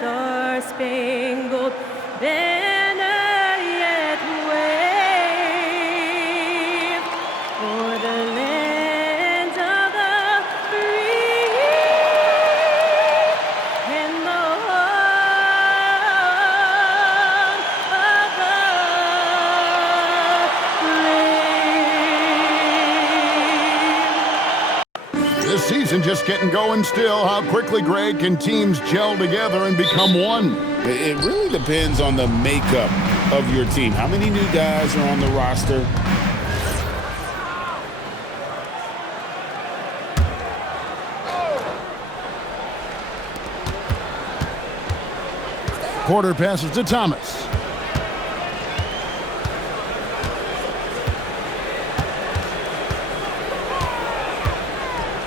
star-spangled banner yet wave for the land of the free and the home of the brave. This season just getting going still. How quickly, Greg, can teams gel together and become one? It really depends on the makeup of your team. How many new guys are on the roster? Porter passes to Thomas.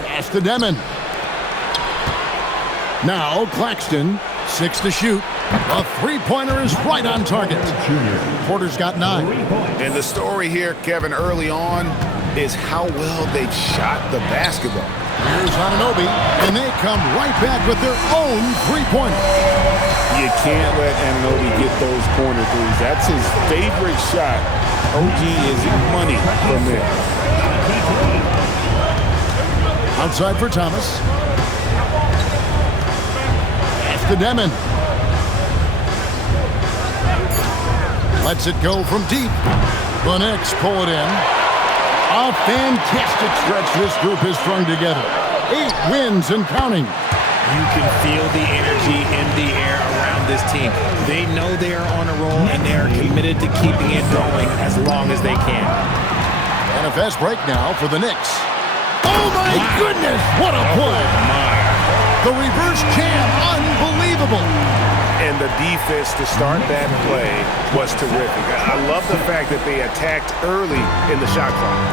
Pass to Demon. Now Claxton, 6 to shoot. A three-pointer is right on target. Porter's got 9. And the story here, Kevin, early on is how well they've shot the basketball. Here's Anunoby, and they come right back with their own three-pointer. You can't let Anunoby get those corner threes. That's his favorite shot. OG is money from there. Outside for Thomas. Pass to Demon. Lets it go from deep. The Knicks pull it in. A fantastic stretch this group has strung together. 8 wins and counting. You can feel the energy in the air around this team. They know they are on a roll, and they are committed to keeping it going as long as they can. And a fast break now for the Knicks. Oh, my goodness! What a play! The reverse jam, unbelievable! And the defense to start that play was terrific. I love the fact that they attacked early in the shot clock.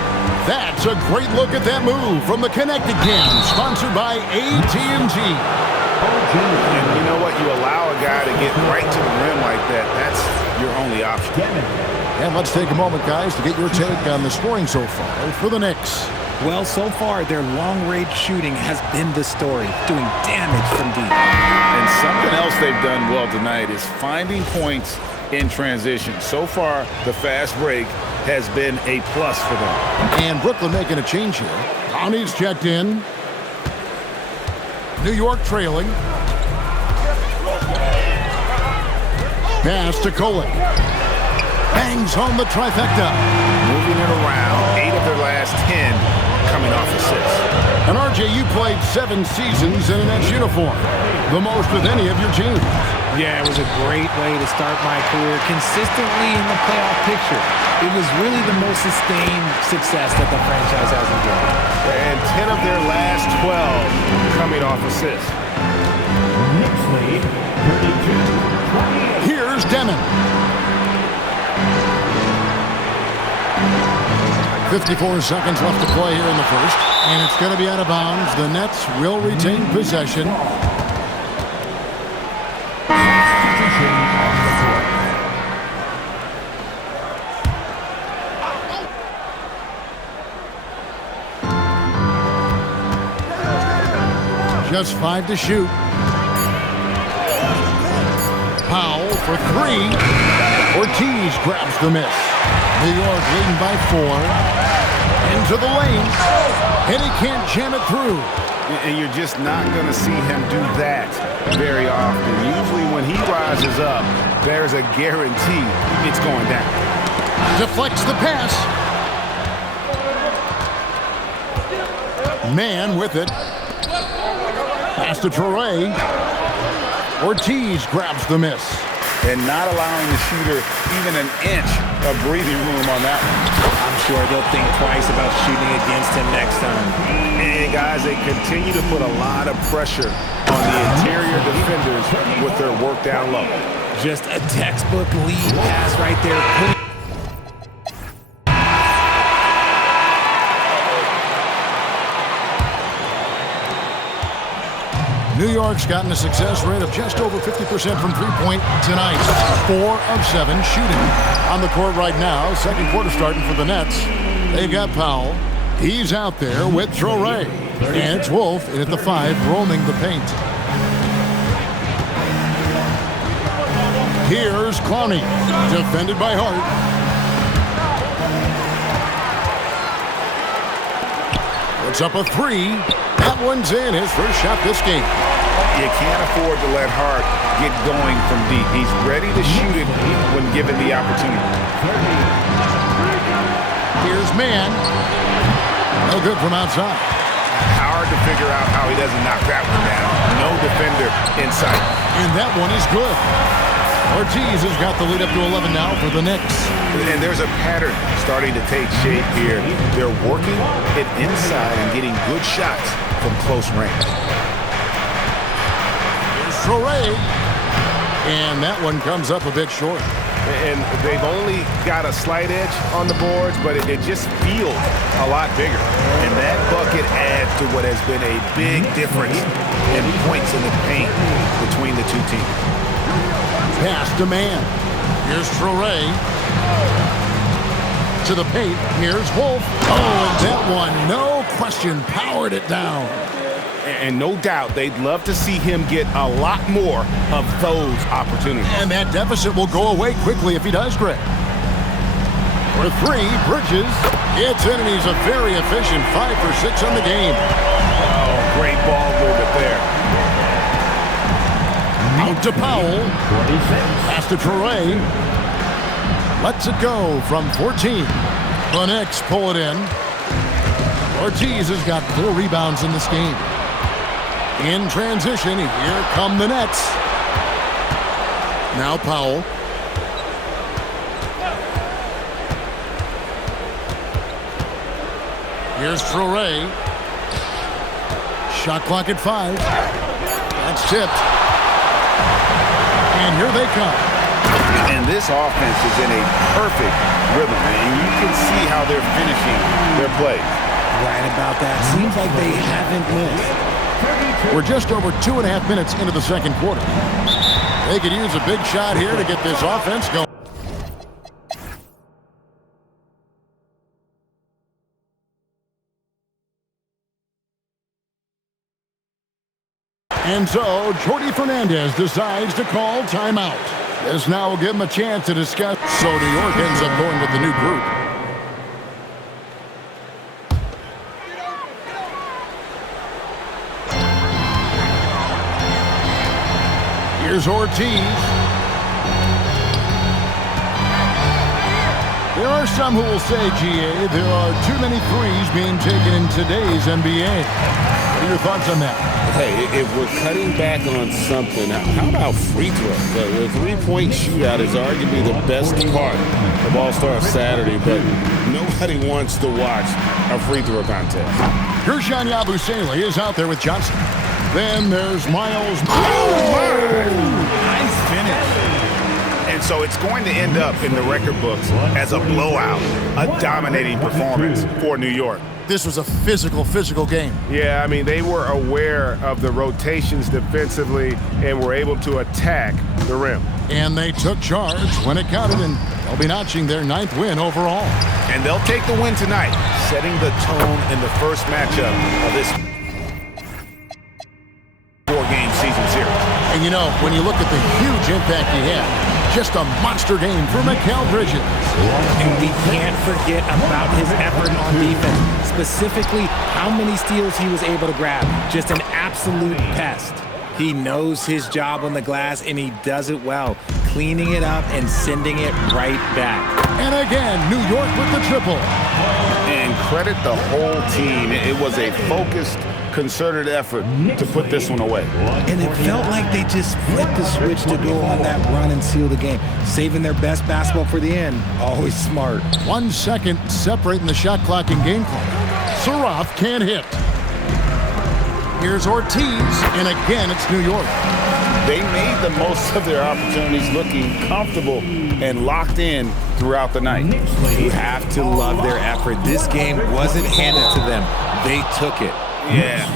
That's a great look at that move from the Connected Cam, sponsored by AT&T. And you know what? You allow a guy to get right to the rim like that. That's your only option. And let's take a moment, guys, to get your take on the scoring so far for the Knicks. Well, so far, their long-range shooting has been the story, doing damage from deep. And something else they've done well tonight is finding points in transition. So far, the fast break has been a plus for them. And Brooklyn making a change here. Connie's checked in. New York trailing. Pass to Kolek. Bangs home the trifecta. Moving it around, 8 of their last 10 coming off assists. And RJ, you played 7 seasons in a Nets uniform. The most with any of your teams. Yeah, it was a great way to start my career consistently in the playoff picture. It was really the most sustained success that the franchise has enjoyed. And 10 of their last 12 coming off assists. Knicks lead, 32-28. Here's Demon. 54 seconds left to play here in the first. And it's going to be out of bounds. The Nets will retain possession. Just 5 to shoot. Powell for 3. Ortiz grabs the miss. New York leading by 4. Into the lane. And he can't jam it through. And you're just not going to see him do that very often. Usually when he rises up, there's a guarantee it's going down. Deflects the pass. Man with it. Pass to Traore. Ortiz grabs the miss. And not allowing the shooter even an inch of breathing room on that one. I'm sure they'll think twice about shooting against him next time. And guys, they continue to put a lot of pressure on the interior defenders with their work down low. Just a textbook lead pass right there. New York's gotten a success rate of just over 50% from three-point tonight. 4 of 7 shooting. On the court right now, second quarter starting for the Nets. They've got Powell. He's out there with Traore. And it's Wolf in at the 5, roaming the paint. Here's Clowney, defended by Hart. Puts up a three. That one's in, his first shot this game. You can't afford to let Hart get going from deep. He's ready to shoot it when given the opportunity. Here's Mann. No good from outside. Hard to figure out how he doesn't knock that one down. No defender in sight. And that one is good. Ortiz has got the lead up to 11 now for the Knicks. And there's a pattern starting to take shape here. They're working it inside and getting good shots from close range. Here's Traore. And that one comes up a bit short. And they've only got a slight edge on the boards, but it just feels a lot bigger. And that bucket adds to what has been a big difference in points in the paint between the two teams. Pass to Mann. Here's Traore. To the paint. Here's Wolf. Oh, and that one, no question, powered it down. And no doubt they'd love to see him get a lot more of those opportunities. And that deficit will go away quickly if he does, Greg. For three, Bridges. It's in, and he's a very efficient 5 for 6 on the game. Oh, great ball movement there. Out to Powell. 26. Pass to Traore. Lets it go from 14. The Knicks pull it in. Ortiz has got 4 rebounds in this game. In transition, here come the Nets. Now Powell. Here's Traore. Shot clock at 5. That's tipped. And here they come. And this offense is in a perfect rhythm, and you can see how they're finishing their play. Right about that. Seems like they haven't missed. We're just over 2.5 minutes into the second quarter. They could use a big shot here to get this offense going. And so, Jordi Fernandez decides to call timeout. This now will give him a chance to discuss. So New York ends up going with the new group. Here's Ortiz. There are some who will say, GA, there are too many threes being taken in today's NBA. What are your thoughts on that? Hey, if we're cutting back on something, how about free throw? The three-point shootout is arguably the best part of All-Star Saturday, but nobody wants to watch a free throw contest. Gershon Yabusele is out there with Johnson. Then there's Miles. Nice finish. And so it's going to end up in the record books as a blowout, a dominating performance for New York. This was a physical game. Yeah, I mean, they were aware of the rotations defensively and were able to attack the rim. And they took charge when it counted, and they'll be notching their 9th win overall. And they'll take the win tonight, setting the tone in the first matchup of this 4-game season series. And you know, when you look at the huge impact he had, just a monster game for Mikal Bridges. And we can't forget about his effort on defense, specifically how many steals he was able to grab. Just an absolute pest. He knows his job on the glass, and he does it well, cleaning it up and sending it right back. And again, New York with the triple. And credit the whole team. It was a focused, concerted effort to put this one away. And it felt like they just flipped the switch to go on that run and seal the game, saving their best basketball for the end. Always smart. 1 second separating the shot clock and game clock. Surratt can't hit. Here's Ortiz, and again, it's New York. They made the most of their opportunities, looking comfortable and locked in throughout the night. You have to love their effort. This game wasn't handed to them. They took it. Yeah.